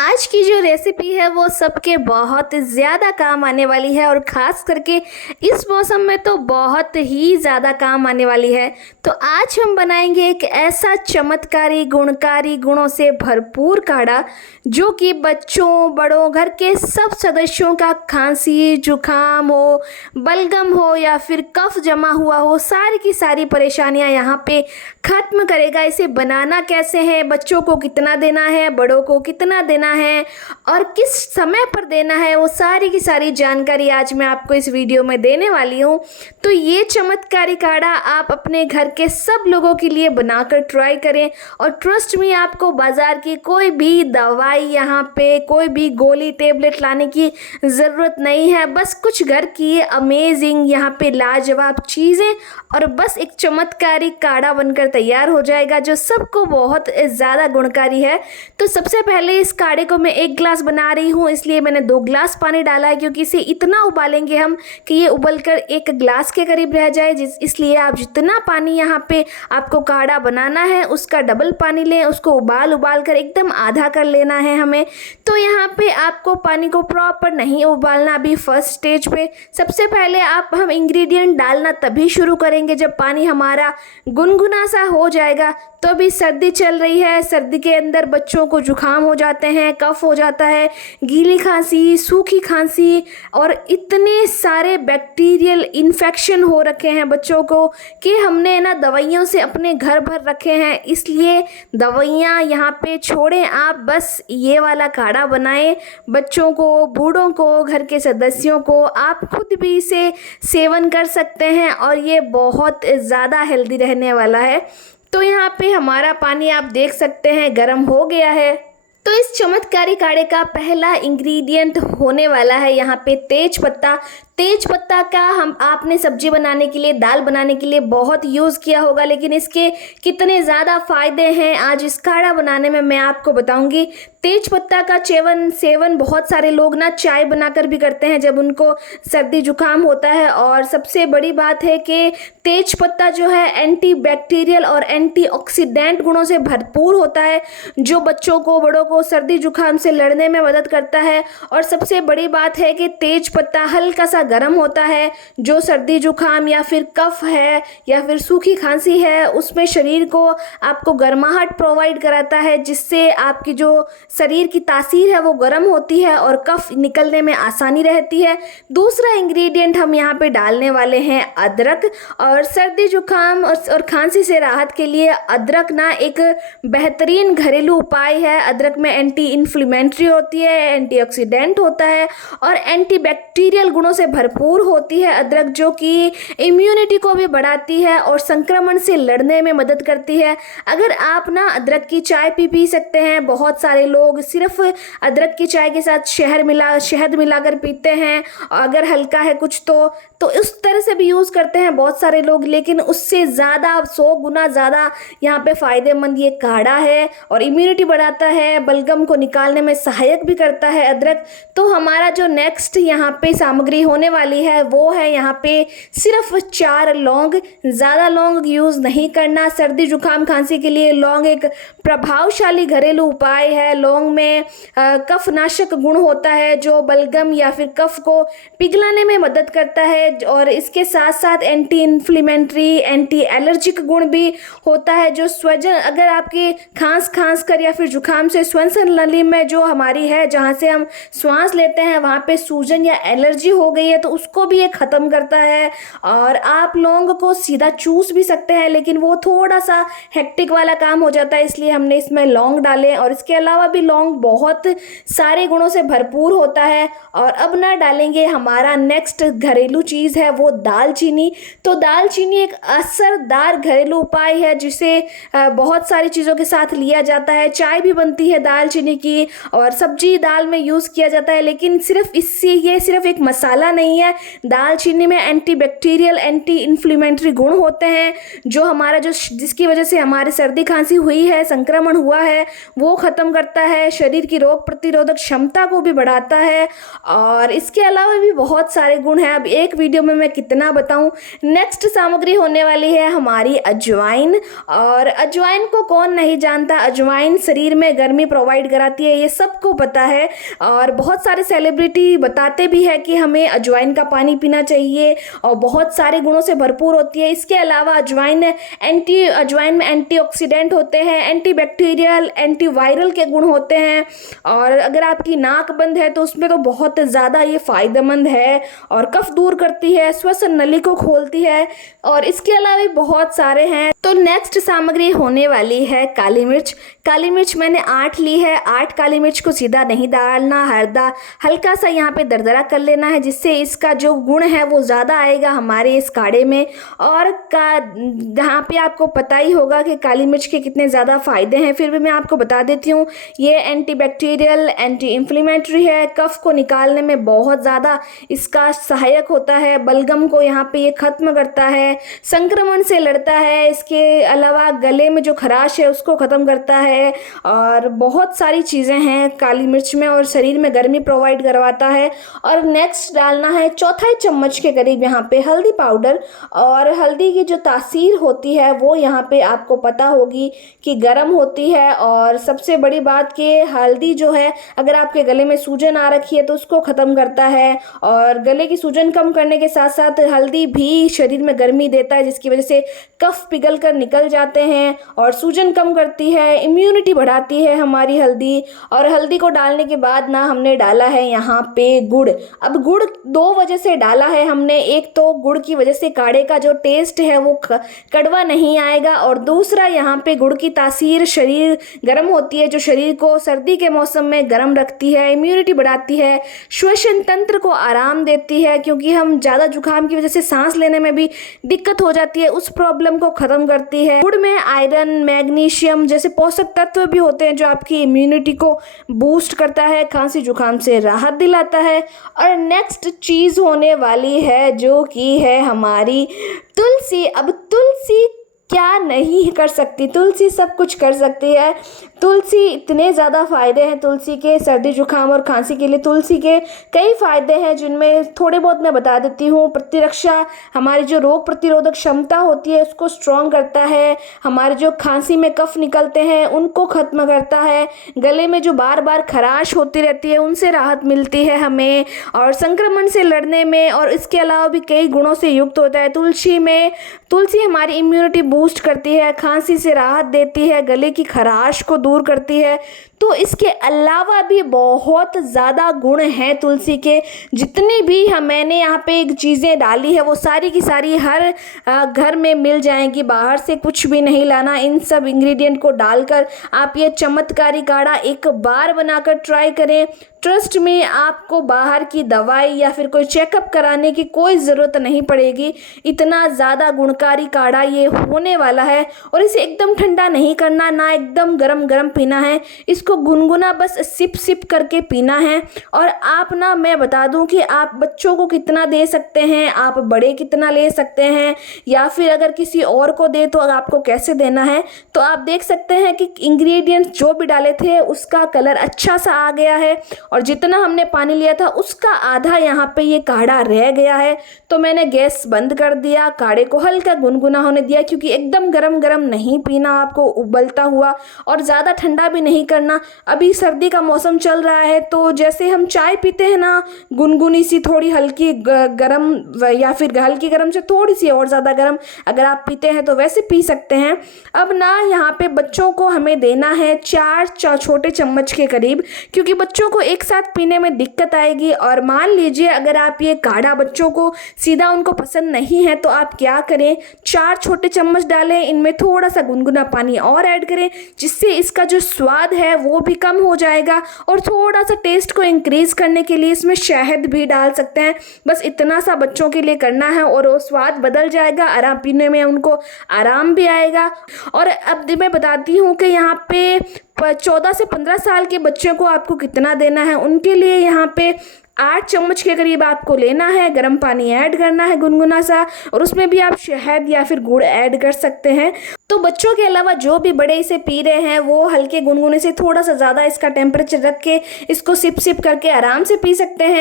आज की जो रेसिपी है वो सबके बहुत ज़्यादा काम आने वाली है और ख़ास करके इस मौसम में तो बहुत ही ज़्यादा काम आने वाली है। तो आज हम बनाएंगे एक ऐसा चमत्कारी गुणकारी गुणों से भरपूर काढ़ा जो कि बच्चों बड़ों घर के सब सदस्यों का खांसी जुकाम हो, बलगम हो या फिर कफ जमा हुआ हो, सारी की सारी परेशानियां यहाँ पे ख़त्म करेगा। इसे बनाना कैसे है, बच्चों को कितना देना है, बड़ों को कितना देना है और किस समय पर देना है, वो सारी की सारी जानकारी आज मैं आपको इस वीडियो में देने वाली हूँ। तो ये चमत्कारी काढ़ा आप अपने घर के सब लोगों के लिए बनाकर ट्राई करें और ट्रस्ट में आपको बाज़ार की कोई भी दवाई, यहाँ पे कोई भी गोली टेबलेट लाने की ज़रूरत नहीं है। बस कुछ घर की अमेजिंग यहाँ पे लाजवाब चीज़ें और बस एक चमत्कारी काढ़ा बनकर तैयार हो जाएगा जो सबको बहुत ज़्यादा गुणकारी है। तो सबसे पहले इस काढ़े को मैं 1 गिलास बना रही हूँ, इसलिए मैंने 2 गिलास पानी डाला है क्योंकि इसे इतना उबालेंगे हम कि ये उबलकर 1 गिलास के करीब रह जाए। इसलिए आप जितना पानी यहाँ पे आपको काढ़ा बनाना है उसका डबल पानी लें, उसको उबाल कर एकदम आधा कर लेना है हमें। तो यहाँ पे आपको पानी को प्रॉपर नहीं उबालना अभी फर्स्ट स्टेज पे। सबसे पहले हम इंग्रेडिएंट डालना तभी शुरू करेंगे जब पानी हमारा गुनगुना सा हो जाएगा। तो अभी सर्दी चल रही है, सर्दी के अंदर बच्चों को जुकाम हो जाते हैं, कफ हो जाता है, गीली खांसी, सूखी खांसी और इतने सारे बैक्टीरियल इन्फेक्शन हो रखे हैं बच्चों को कि हमने ना दवाइयों से अपने घर भर रखे हैं। इसलिए दवाइयाँ यहाँ पे छोड़ें, आप बस ये वाला काढ़ा बनाएं। बच्चों को, बूढ़ों को, घर के सदस्यों को, आप खुद भी इसे सेवन कर सकते हैं और ये बहुत ज़्यादा हेल्दी रहने वाला है। तो यहाँ पे हमारा पानी आप देख सकते हैं गर्म हो गया है। तो इस चमत्कारी काढ़े का पहला इंग्रेडिएंट होने वाला है यहाँ पे तेज पत्ता। तेज पत्ता का आपने सब्जी बनाने के लिए, दाल बनाने के लिए बहुत यूज़ किया होगा, लेकिन इसके कितने ज़्यादा फ़ायदे हैं आज इस काढ़ा बनाने में मैं आपको बताऊंगी। तेज पत्ता का सेवन बहुत सारे लोग ना चाय बनाकर भी करते हैं जब उनको सर्दी जुकाम होता है। और सबसे बड़ी बात है कि तेज पत्ता जो है एंटी बैक्टीरियल और एंटीऑक्सीडेंट गुणों से भरपूर होता है जो बच्चों को, बड़ों को सर्दी जुकाम से लड़ने में मदद करता है। और सबसे बड़ी बात है कि तेज पत्ता हल्का सा गर्म होता है, जो सर्दी जुकाम या फिर कफ है या फिर सूखी खांसी है उसमें शरीर को आपको गर्माहट प्रोवाइड कराता है, जिससे आपकी जो शरीर की तासीर है वो गर्म होती है और कफ निकलने में आसानी रहती है। दूसरा इंग्रेडिएंट हम यहाँ पे डालने वाले हैं अदरक। और सर्दी जुकाम और खांसी से राहत के लिए अदरक ना एक बेहतरीन घरेलू उपाय है। अदरक में एंटी इन्फ्लेमेटरी होती है, एंटीऑक्सीडेंट होता है और एंटीबैक्टीरियल गुणों से भरपूर होती है अदरक, जो कि इम्यूनिटी को भी बढ़ाती है और संक्रमण से लड़ने में मदद करती है। अगर आप ना अदरक की चाय पी सकते हैं, बहुत सारे लोग सिर्फ अदरक की चाय के साथ शहद मिलाकर पीते हैं, अगर हल्का है कुछ तो उस तरह से भी यूज़ करते हैं बहुत सारे लोग, लेकिन उससे ज़्यादा 100 गुना ज़्यादा यहाँ पे फ़ायदेमंद ये काढ़ा है और इम्यूनिटी बढ़ाता है, बलगम को निकालने में सहायक भी करता है अदरक। तो हमारा जो नेक्स्ट यहाँ पे सामग्री होने वाली है वो है यहाँ पे सिर्फ 4 लौंग। ज़्यादा लौंग यूज़ नहीं करना। सर्दी जुकाम खांसी के लिए लौंग एक प्रभावशाली घरेलू उपाय है। लौंग में कफनाशक गुण होता है जो बलगम या फिर कफ को पिघलाने में मदद करता है और इसके साथ साथ एंटी इन्फ्लेमेटरी, एंटी एलर्जिक गुण भी होता है जो स्वजन, अगर आपकी खांस कर या फिर जुकाम से श्वसन नली में जो हमारी है, जहाँ से हम श्वास लेते हैं, वहाँ पे सूजन या एलर्जी हो गई है तो उसको भी ये ख़त्म करता है। और आप लौंग को सीधा चूस भी सकते हैं, लेकिन वो थोड़ा सा हेक्टिक वाला काम हो जाता है, इसलिए हमने इसमें लौंग डाले। और इसके अलावा भी लौंग बहुत सारे गुणों से भरपूर होता है। और अब ना डालेंगे हमारा नेक्स्ट घरेलू चीज़ है वो दालचीनी। तो दालचीनी एक असरदार घरेलू उपाय है जिसे बहुत सारी चीज़ों के साथ लिया जाता है। चाय भी बनती है दालचीनी की और सब्जी दाल में यूज़ किया जाता है, लेकिन सिर्फ इससे ये सिर्फ एक मसाला नहीं है। दालचीनी में एंटीबैक्टीरियल, एंटी इन्फ्लेमेटरी गुण होते हैं, जो हमारा जिसकी वजह से हमारी सर्दी खांसी हुई है, संक्रमण हुआ है, वो ख़त्म करता है। शरीर की रोग प्रतिरोधक क्षमता को भी बढ़ाता है। और इसके अलावा भी बहुत सारे गुण हैं, अब एक वीडियो में मैं कितना बताऊं। नेक्स्ट सामग्री होने वाली है हमारी अजवाइन। और अजवाइन को कौन नहीं जानता, अजवाइन शरीर में गर्मी प्रोवाइड कराती है, ये सबको पता है। और बहुत सारे सेलिब्रिटी बताते भी है कि हमें अजवाइन का पानी पीना चाहिए और बहुत सारे गुणों से भरपूर होती है। इसके अलावा अजवाइन में एंटीऑक्सीडेंट होते हैं, एंटीबैक्टीरियल, एंटीवायरल के गुण होते हैं। और अगर आपकी नाक बंद है तो उसमें तो बहुत ज़्यादा ये फ़ायदेमंद है। और कफ दूर करती है, श्वसन नली को खोलती है। और इसके अलावा भी बहुत सारे हैं। तो नेक्स्ट सामग्री होने वाली है काली मिर्च। काली मिर्च मैंने 8 ली है। 8 काली मिर्च को सीधा नहीं डालना, हल्का सा यहाँ पे दरदरा कर लेना है, जिससे इसका जो गुण है वो ज़्यादा आएगा हमारे इस काढ़े में। और यहाँ पे आपको पता ही होगा कि काली मिर्च के कितने ज़्यादा फ़ायदे हैं, फिर भी मैं आपको बता देती हूँ। ये एंटीबैक्टीरियल, एंटी इन्फ्लेमेटरी है, कफ को निकालने में बहुत ज़्यादा इसका सहायक होता है, बलगम को यहाँ पे ये ख़त्म करता है, संक्रमण से लड़ता है। इसके अलावा गले में जो खराश है उसको ख़त्म करता है। और बहुत सारी चीज़ें हैं काली मिर्च में, और शरीर में गर्मी प्रोवाइड करवाता है। और नेक्स्ट डालना है 1/4 चम्मच के करीब यहाँ पे हल्दी पाउडर। और हल्दी की जो तासीर होती है वो यहाँ पे आपको पता होगी कि गर्म होती है। और सबसे बड़ी बात कि हल्दी जो है, अगर आपके गले में सूजन आ रखी है तो उसको ख़त्म करता है। और गले की सूजन कम करने के साथ साथ हल्दी भी शरीर में गर्मी देता है, जिसकी वजह से कफ पिघल कर निकल जाते हैं और सूजन कम करती है, इम्यूनिटी बढ़ाती है हमारी हल्दी। और हल्दी को डालने के बाद ना हमने डाला है यहाँ पे गुड़। अब गुड़ 2 वजह से डाला है हमने। एक तो गुड़ की वजह से काढ़े का जो टेस्ट है वो कड़वा नहीं आएगा, और दूसरा यहाँ पे गुड़ की तासीर शरीर गर्म होती है, जो शरीर को सर्दी के मौसम में गर्म रखती है, इम्यूनिटी बढ़ाती है, श्वसन तंत्र को आराम देती है, क्योंकि हम ज़्यादा जुकाम की वजह से सांस लेने में भी दिक्कत हो जाती है, उस प्रॉब्लम को ख़त्म करती है। गुड़ में आयरन, मैग्नीशियम जैसे पोषक तत्व भी होते हैं, जो आपकी इम्यूनिटी को बूस्ट करता है, खांसी जुकाम से राहत दिलाता है। और नेक्स्ट चीज़ होने वाली है जो कि है हमारी तुलसी। अब तुलसी क्या नहीं कर सकती, तुलसी सब कुछ कर सकती है। तुलसी इतने ज़्यादा फ़ायदे हैं तुलसी के, सर्दी जुकाम और खांसी के लिए तुलसी के कई फ़ायदे हैं, जिनमें थोड़े बहुत मैं बता देती हूँ। प्रतिरक्षा, हमारी जो रोग प्रतिरोधक क्षमता होती है उसको स्ट्रॉन्ग करता है। हमारे जो खांसी में कफ निकलते हैं उनको ख़त्म करता है। गले में जो बार बार खराश होती रहती है उनसे राहत मिलती है हमें, और संक्रमण से लड़ने में। और इसके अलावा भी कई गुणों से युक्त होता है तुलसी में। तुलसी हमारी इम्यूनिटी बूस्ट करती है, खांसी से राहत देती है, गले की खराश को दूर करती है। तो इसके अलावा भी बहुत ज़्यादा गुण हैं तुलसी के। जितनी भी मैंने यहाँ पे चीज़ें डाली है वो सारी की सारी हर घर में मिल जाएंगी, बाहर से कुछ भी नहीं लाना। इन सब इंग्रेडिएंट को डालकर आप ये चमत्कारी काढ़ा एक बार बनाकर ट्राई करें। ट्रस्ट में आपको बाहर की दवाई या फिर कोई चेकअप कराने की कोई ज़रूरत नहीं पड़ेगी। इतना ज़्यादा गुणकारी काढ़ा ये होने वाला है। और इसे एकदम ठंडा नहीं करना, ना एकदम गरम गरम पीना है, इसको गुनगुना बस सिप सिप करके पीना है। और आप ना, मैं बता दूं कि आप बच्चों को कितना दे सकते हैं, आप बड़े कितना ले सकते हैं, या फिर अगर किसी और को दे तो आपको कैसे देना है। तो आप देख सकते हैं कि इंग्रेडिएंट्स जो भी डाले थे उसका कलर अच्छा सा आ गया है, और जितना हमने पानी लिया था उसका आधा यहाँ पे ये काढ़ा रह गया है। तो मैंने गैस बंद कर दिया, काढ़े को हल्का गुनगुना होने दिया, क्योंकि एकदम गरम गरम नहीं पीना आपको उबलता हुआ, और ज़्यादा ठंडा भी नहीं करना। अभी सर्दी का मौसम चल रहा है, तो जैसे हम चाय पीते हैं ना, गुनगुनी सी, थोड़ी हल्की गरम, या फिर हल्की गरम से थोड़ी सी और ज़्यादा गरम अगर आप पीते हैं तो वैसे पी सकते हैं। अब ना यहाँ पे बच्चों को हमें देना है 4 छोटे चम्मच के करीब, क्योंकि बच्चों को एक साथ पीने में दिक्कत आएगी। और मान लीजिए अगर आप ये काढ़ा बच्चों को सीधा उनको पसंद नहीं है तो आप क्या करें, 4 छोटे चम्मच डालें, इनमें थोड़ा सा गुनगुना पानी और ऐड करें, जिससे इसका जो स्वाद है वो भी कम हो जाएगा। और थोड़ा सा टेस्ट को इंक्रीज करने के लिए इसमें शहद भी डाल सकते हैं। बस इतना सा बच्चों के लिए करना है और वो स्वाद बदल जाएगा, आराम पीने में उनको आराम भी आएगा। और अब मैं बताती हूँ कि यहाँ पे 14 से 15 साल के बच्चों को आपको कितना देना है। उनके लिए यहाँ पे 8 चम्मच के करीब आपको लेना है। गर्म पानी ऐड करना है गुनगुना सा, और उसमें भी आप शहद या फिर गुड़ ऐड कर सकते हैं। तो बच्चों के अलावा जो भी बड़े इसे पी रहे हैं वो हल्के गुनगुने से थोड़ा सा ज़्यादा इसका टेम्परेचर रख के इसको सिप सिप करके आराम से पी सकते हैं।